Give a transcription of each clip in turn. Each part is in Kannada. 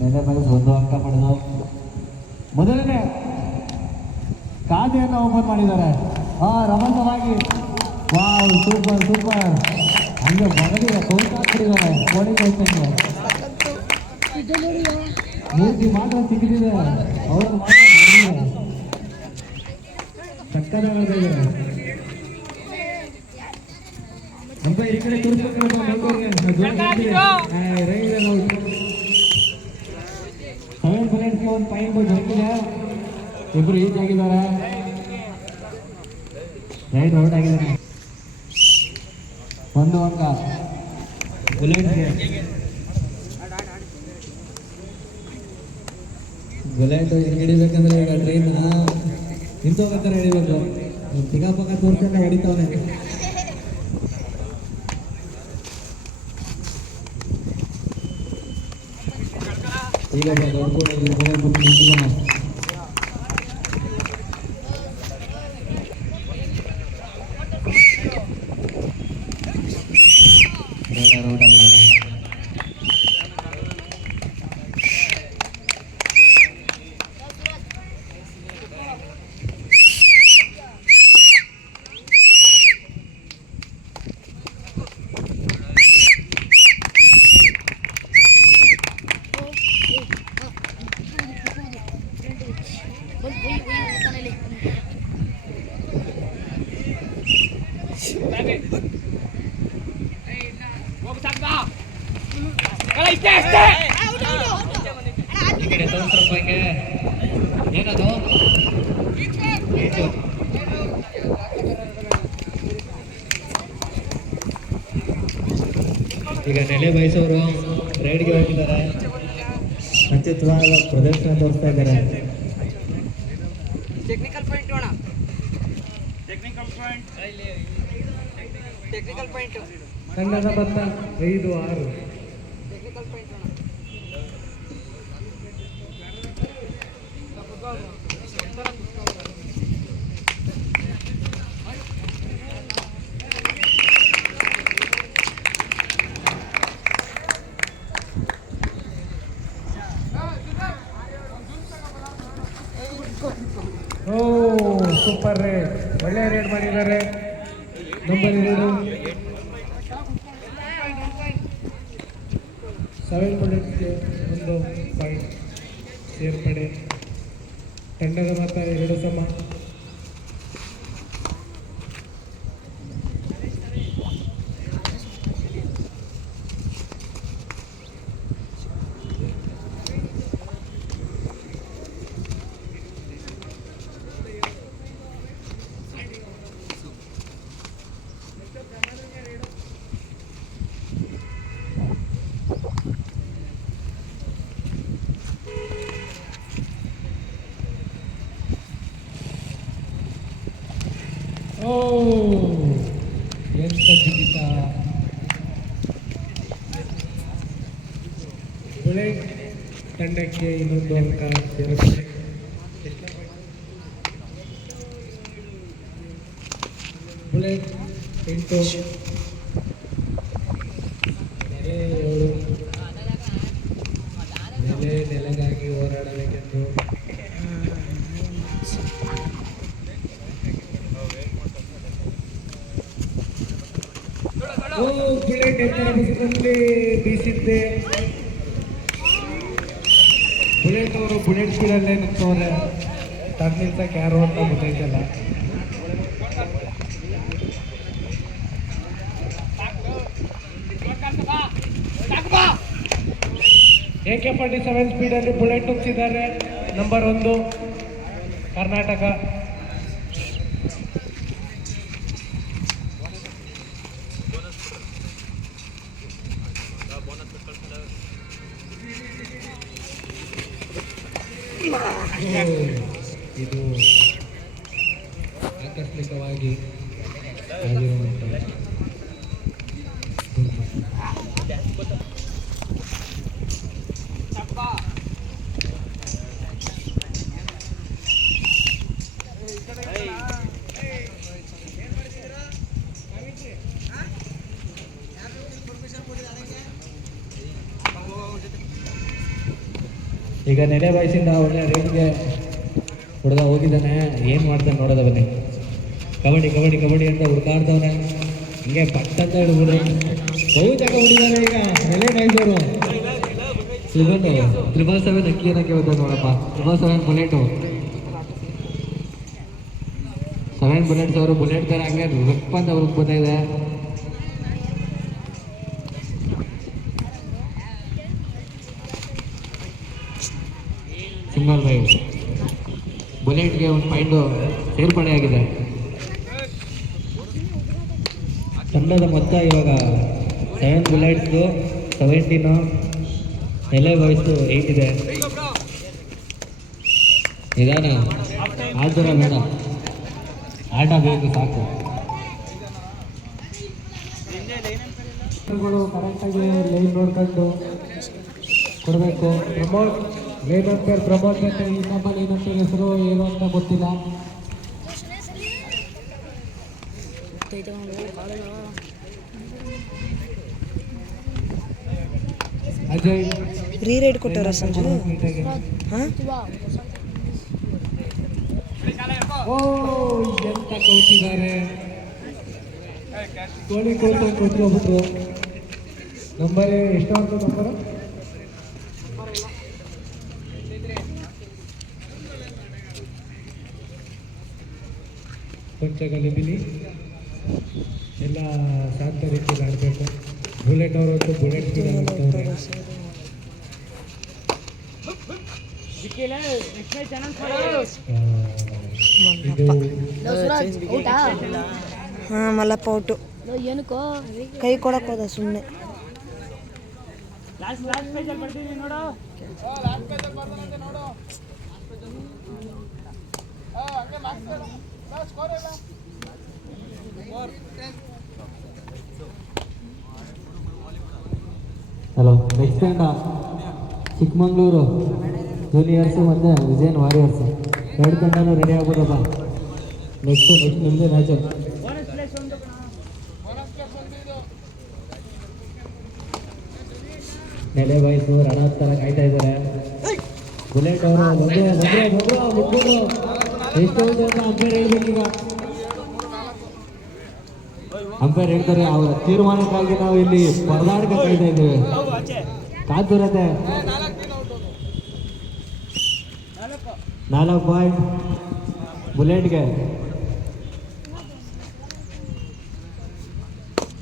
ನೆನೆ ಬಯಸ್ ಒಂದು ಅಂಕ ಪಡೆದು ಮೊದಲನೇ ಖಾತೆಯನ್ನು ಓಪನ್ ಮಾಡಿದ್ದಾರೆ. ರಮಣವಾಗಿ ವಾವ್, ಸೂಪರ್ ಸೂಪರ್. ಹಂಗೆ ಬಗಲಿಗೆ ಕೌಂಟಾಕ್ಬಿಟ್ಟಿದ್ದಾರೆ. ಕೋಣೆ ಕೌಂಟಂಗೆ ಮೂರ್ತಿ ಮಾತ್ರ ಸಿಕ್ಕಿದೆ. ಅವರು ಮಾತ್ರ ಸಕ್ಕದಾಗಿದೆ. ಅಂಪೈರ್ ಈ ಕಡೆ ತೋರಿಸ್ಬೇಕು. ಸೆವೆನ್ ಬುಲೆಟ್ಸ್ಗೆ ಒಂದು ಪಾಯಿಂಟ್ ದೊರಕಿದೆ. ಇಬ್ರು ಈಚ್ ಆಗಿದ್ದಾರೆ. ರೈಟ್ ಔಟ್ ಆಗಿದ್ದಾರೆ. ಒಂದು ಅಂಕ ಬುಲೆಟ್ಸ್ಗೆ. ಬುಲೆಟ್ ಹಿಡಿಬೇಕಂದ್ರೆ ಈಗ ಟ್ರೈನ್ ನಿಂತೋಗತ್ತಾರೆ ಹಿಡಿಬೇಕು. ಪಿಕಾಪಕ್ಕ ತೋರ್ಸಲ್ಲ ಹೊಡಿತಾವನೆ. ಈಗ ಏನದು ಈಗ ನೆಲೆ ಬಯಸೋರು ರೈಡ್ಗೆ ಹೋಗಿದ್ದಾರೆ. ಅತ್ಯುತ್ತಮವಾದ ಪ್ರದರ್ಶನ ತೋರಿಸ್ತಾ ಇದ್ದಾರೆ. ಕನ್ನಡ ಬತ್ತ 5-6 ಸೂಪರ್ ರೇಡ್, ಒಳ್ಳೆ ರೇಡ್ ಮಾಡಿದ್ದಾರೆ. ನಂಬರ್ 2 7 ಬುಲೆಟ್ಸ್ಗೆ 1 ಪಾಯಿಂಟ್ ಸೇರ್ಪಡೆ. ತಂಡದ ಮತ 2 ಸಮ. ಎಂತ ಜಿಗಿತ. ಬುಲೆಟ್ ತಂಡಕ್ಕೆ ಇನ್ನೊಂದು ಅಂಕ ಸೇರುತ್ತದೆ. ಬುಲೆಟ್ 8, ನೆಲೆಗಾಗಿ ಹೋರಾಡಬೇಕೆಂದು ಬುಲೆಟ್ ಎತ್ತರ ಬಿಸಿದಲ್ಲಿ ಬೀಸಿದ್ದೆ. ಬುಲೆಟ್ ಅವರು ಬುಲೆಟ್ ಸ್ಪೀಡಲ್ಲೇ ನಿಂತವ್ರೆ. ತನ್ನಿಂದ ಕ್ಯಾರೋ ಅಂತ ಗೊತ್ತೈತಲ್ಲ. AK-47 ಸ್ಪೀಡಲ್ಲಿ ಬುಲೆಟ್ ನುಗ್ಸಿದ್ದಾರೆ. ನಂಬರ್ 1 ಕರ್ನಾಟಕ. ಇದು ಆಕಸ್ಮಿಕವಾಗಿ ಆಗಿರುವಂಥ ಈಗ ನೆಲೆ ವಯಸ್ಸಿಂದ ಒಳ್ಳೆ ರೇಟ್ಗೆ ಹುಡುಗ ಹೋಗಿದ್ದಾನೆ. ಏನು ಮಾಡ್ತಾನೆ ನೋಡೋದ ಬನ್ನಿ. ಕಬಡ್ಡಿ ಕಬಡ್ಡಿ ಕಬಡ್ಡಿ ಅಂತ ಹುಡುಕಾಡ್ತವನೆ. ಹಿಂಗೆ ಪಟ್ಟಂತ ಹಿಡಿದ್ಬಿಡು ಬಹುತೇಕ ಹೊಡಿದಾರೆ ಈಗ ನೆಲೆ ವಯಸ್ಸವರು. ಇದೊಂದು 777 ಅಕ್ಕಿ ಏನಕ್ಕೆ ಹೋದ ನೋಡಪ್ಪ. 777 ಬುಲೆಟು 7 ಬುಲೆಟ್ಸ್ ಅವರು ಬುಲೆಟ್ ಥರ ಹಂಗೆ ರೊಪ್ಪ ಅಂತ ಅವ್ರಿಗೆ ಗೊತ್ತಾಯಿದೆ. ಸಿಂಗಲ್ ರೈಡ್ ಬುಲೆಟ್ಗೆ ಒಂದು ಪಾಯಿಂಟು ಸೇರ್ಪಡೆ ಆಗಿದೆ. ತಂಡದ ಮೊತ್ತ ಇವಾಗ 7 ಬುಲೆಟ್ಸ್ದು 17, ನೆಲೆ ವಯಸ್ಸು 8 ಇದೆ. ನಿಧಾನ ಆತರ ಬೇಡ, ಆಟ ಬೇಕು ಸಾಕು. ಕರೆಕ್ಟಾಗಿ ಲೈನ್ ನೋಡ್ಕೊಂಡು ಕೊಡಬೇಕು. ಪ್ರಮೋಟ್ ಲೈನ್ ಅಂಪೇರ್ ಪ್ರಮೋಟ್ ಅಂತ ಇನ್ನೊಬ್ಬ ಲೈನ್ ಅಂಪೇರ್ ಹೆಸರು ಏನು ಅಂತ ಗೊತ್ತಿಲ್ಲ. ಅಜಯ್ ಫ್ರೀ ರೈಡ್ ಕೊಟ್ಟಾರ ಸಂಜು. ಓ ಎಂತ ಕೌಚಿದ್ದಾರೆ. ಕೋಳಿ ಕೋಟ ಕೊಟ್ಟೋಗ್ಬಿಟ್ರು. ನಂಬರ್ ಎಷ್ಟು ಅಂತ ನಂಬರು ಕೊಂಚ ಗಲಿಬಿಲಿ ಎಲ್ಲ ಶಾಂತ ರೀತಿಯಲ್ಲಿ ಆಡಬೇಕು. ಬುಲೆಟ್ ಅವರು ಹೊತ್ತು ಬುಲೆಟ್ ಸ್ಪೀಡ್ ಆಗ್ತವ್ರೆ. ಹಾಂ ಮಲ್ಲಪ್ಪ ಔಟು. ಕೈ ಕೊಡಕ್ಕೆ ಹೋದ ಸುಮ್ಮನೆ. ಹಲೋ, ನೆಕ್ಸ್ಟ್ ತಂಡ ಚಿಕ್ಕಮಂಗ್ಳೂರು ಜೂನಿಯರ್ಸು ಮತ್ತು ವಿಜಯನ್ ವಾರಿಯರ್ಸು 2 ತಂಡನೂ ರೆಡಿ ಆಗ್ಬೋದಪ್ಪ. ನೆಕ್ಸ್ಟ್ ನಿಮ್ಮದೇ ಮ್ಯಾಚು. ನೆಲೆ ವಯಸ್ಸು ರಣೋತ್ತರ ಕಾಯ್ತಾ ಇದ್ದಾರೆ. ಬುಲೆಟ್ ಅವರು ಮುಗ್ಬೋದು ಎಷ್ಟು ಅಂತ ಅಂಪೇರ್ ಹೇಳ್ಬೇಕೀಗ. ಅಂಪೇರ್ ಹೇಳ್ತಾರೆ. ಅವರ ತೀರ್ಮಾನಕ್ಕಾಗಿ ನಾವು ಇಲ್ಲಿ ಪರದಾಡ್ಕ ಕಾಯ್ತಾ ಇದ್ದೇವೆ. ಕಾತುರತೆ 4 ಪಾಯಿಂಟ್ ಬುಲೆಟ್ಗೆ.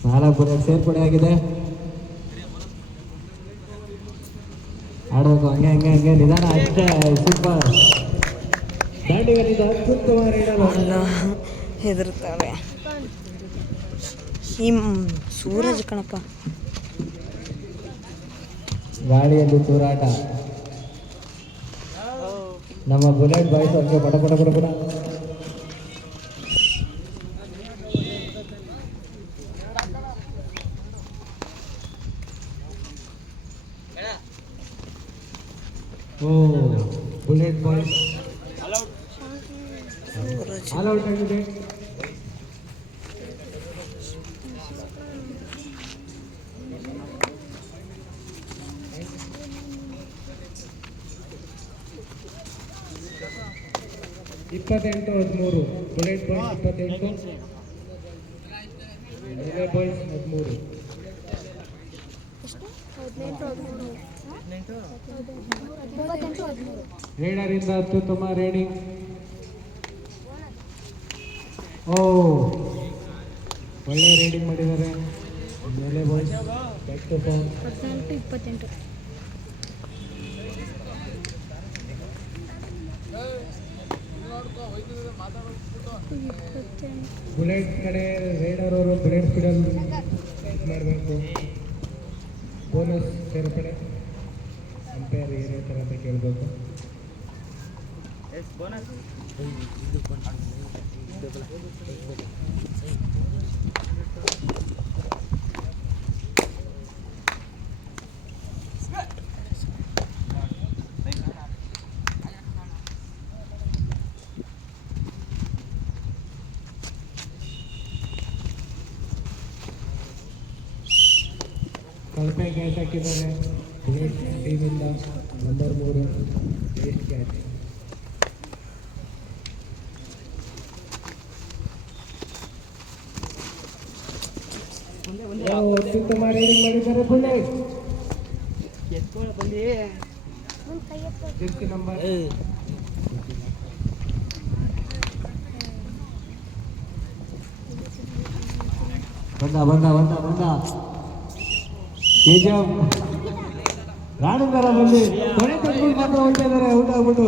4 ಬುಲೆಟ್ ಸೇರ್ಪಡೆ ಆಗಿದೆ. ಆಡಬೇಕು ಹಂಗೆ ಹಂಗೆ ಹಂಗೆ ನಿಧಾನ ಅಷ್ಟೇ. ಸೂಪರ್ ದಾಂಡಿಗರಿಂದ ಅತ್ಯುತ್ತಮ ರೈಡರ್. ಹೆದರ್ತಾವೆ ಈ ಸೂರಜ್ ಕಣಪ್ಪ. ಗಾಳಿಯಲ್ಲಿ ತೂರಾಟ. ನಮ್ಮ ಬುಲೆಟ್ ಬಾಯ್ಸ್ ಹಂಗೆ ಪಟ ಪಟ ಪಟ ಪಟ. ಓ ಬುಲೆಟ್ ಬಾಯ್ಸ್ ಆಲ್ ಔಟ್ ಆಗಿದೆ. ಇಪ್ಪತ್ತೆಂಟು 13 ಬುಲೆಟ್ ಬಾಯ್ಸ್ 28, ನೆಲೆ ಬಾಯ್ಸ್ 13. ರೈಡರಿಂದ ಅತ್ಯುತ್ತಮ ರೈಡಿಂಗ್. ಓ ಒಳ್ಳೆ ರೈಡಿಂಗ್ ಮಾಡಿದ್ದಾರೆ. ನೆಲೆ boys back to phone 28. Bullet ಕಡೆ ರೈಡರ್ ಅವರು ಬುಲೆಟ್ ಸ್ಪೀಡಲ್ಲಿ ಮಾಡಬೇಕು. ಬೋನಸ್ ಸೇರ್ಪಡೆ ಅಂಪೇರ್ ಏನೇ ಥರ ಅಂತ ಕೇಳಬೇಕು. ಕಳಪೆ ಗ್ಯಾಸ್ ಹಾಕಿದ್ದಾರೆ. ಬುಲೆಟ್ ಟೀಮಿಂದ ನಂಬರ್ 3 ವೇಸ್ಟ್ ಕ್ಯಾಚ್. ಅತ್ಯುತ್ತಮ ರೈಡಿಂಗ್ ಮಾಡಿದ್ದಾರೆ ಬುಲೆಟ್. ಜೆರ್ಸಿ ನಂಬರ್ ಬಂದ ಕೆಜಿಎಫ್ ರಾಣಿಂದರ ಬಂದು ಕೊನೆ ತಂದ್ಬಿಟ್ಟು ಮಾತ್ರ ಹೋಗ್ತಾ ಇದ್ದಾರೆ. ಔಟ್ ಆಗ್ಬಿಟ್ಟು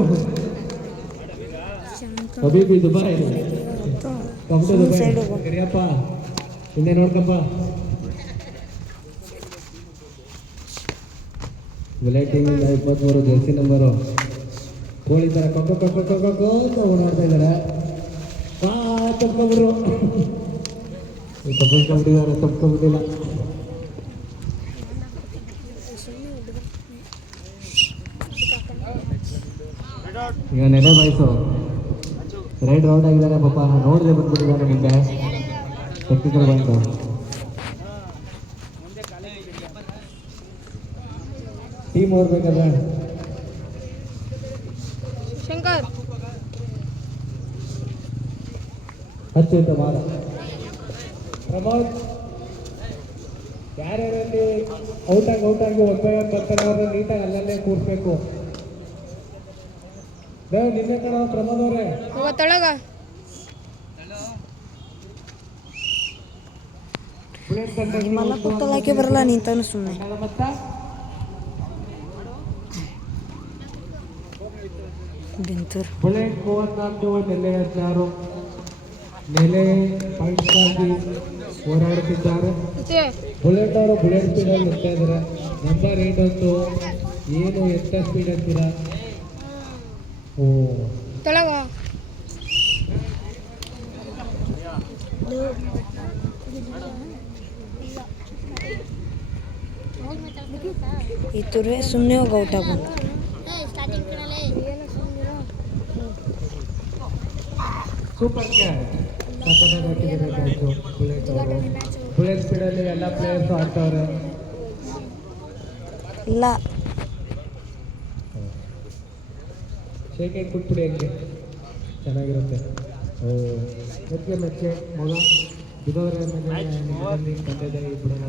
ಅಭಿಬಿ ದುಬಾರಿ ಕಮ್ಟು ದುಬಾರಿ ಕರಿಯಪ್ಪ ಹಿಂದೆ ನೋಡ್ಕಪ್ಪ. ಬುಲೆಟ್ ಟೀಮಿಂದ 23 ಜೆರ್ಸಿ ನಂಬರು ಕೋಳಿ ಥರ ಕೊಕ್ಕೋ ನೋಡ್ತಾ ಇದ್ದಾರೆ. ತಪ್ಕೊಂಡ್ಬಿಟ್ರು, ತಪ್ಕೊಂಡ್ಬಿಟ್ಟಿಲ್ಲ. ಈಗ ನೆಲೆ ಬಾಯ್ಸು ರೈಡ್ ಔಟ್ ಆಗಿದ್ದಾರೆ. ಪಾಪ ನೋಡದೆ ಬಂದ್ಬಿಟ್ಟಿದ್ದಾರೆ ಮುಂದೆ ಟೆಕ್ನಿಕಲ್ ಬಂತು. ಟೀಮ್ ಓಡ್ಬೇಕಲ್ಲ ಶಂಕರ್ ಅತ್ಯುತ್ತ ಮಾಡ ಪ್ರಮೋದ್. ಯಾರ್ಯಾರಲ್ಲಿ ಔಟಾಗಿ ಒಬ್ಬ ಬರ್ತಾರೆ ಅವ್ರನ್ನ ನೀಟಾಗಿ ಅಲ್ಲಲ್ಲೇ ಕೂರಿಸ್ಬೇಕು. ನಿನ್ನೆ ಕಣ ಪ್ರಮೋದ್ ಅವರೇ ತೊಳಗ ಮಲ್ಲ ಕುತ್ತಲಾಕೆ ಬರಲ್ಲ ನಿಂತಾನು ಸುಮ್ಮನೆ. ಬುಲೆಟ್ 34 ನೆಲೆ 16 ನೆಲೆ ಪಾಯಿಂಟ್ಸ್ಗಾಗಿ ಹೋರಾಡುತ್ತಿದ್ದಾರೆ. ಬುಲೆಟ್ ಅವರು ಬುಲೆಟ್ ಸ್ಪೀಡಲ್ಲಿ ನಿಲ್ತಾ ಇದ್ದಾರೆ. ನಂಬರ್ 8 ಅಂತೂ ಏನು ಎಂಥ ಸ್ಪೀಡ್ ಅಂತೀರಾ? ಓ ತೊಳಗ ಈ ತುರ್ವೆ ಸುಮ್ಮನೆ ಹೋಗಿ ಔಟ್ ಆಗ್ಬೋದು. ಸೂಪರ್ ಕ್ಯಾಚ್ ಹಾಕಿದ್ದಾರೆ ಕ್ಯಾಚು ಬುಲೆಟ್ ಅವರು. ಬುಲೆಟ್ ಸ್ಪೀಡಲ್ಲಿ ಎಲ್ಲ ಪ್ಲೇಯರ್ಸು ಆಡ್ತವ್ರೆ. ಇಲ್ಲ ಶೇಕ್ ಹ್ಯಾಂಡ್ ಕೊಟ್ಬಿಡಿ, ಹಂಗೆ ಚೆನ್ನಾಗಿರುತ್ತೆ. ಮೆಚ್ಚೆ ಮಗ ಬಿದೋರೆ ತಂದೆ ಬಿಡೋಣ.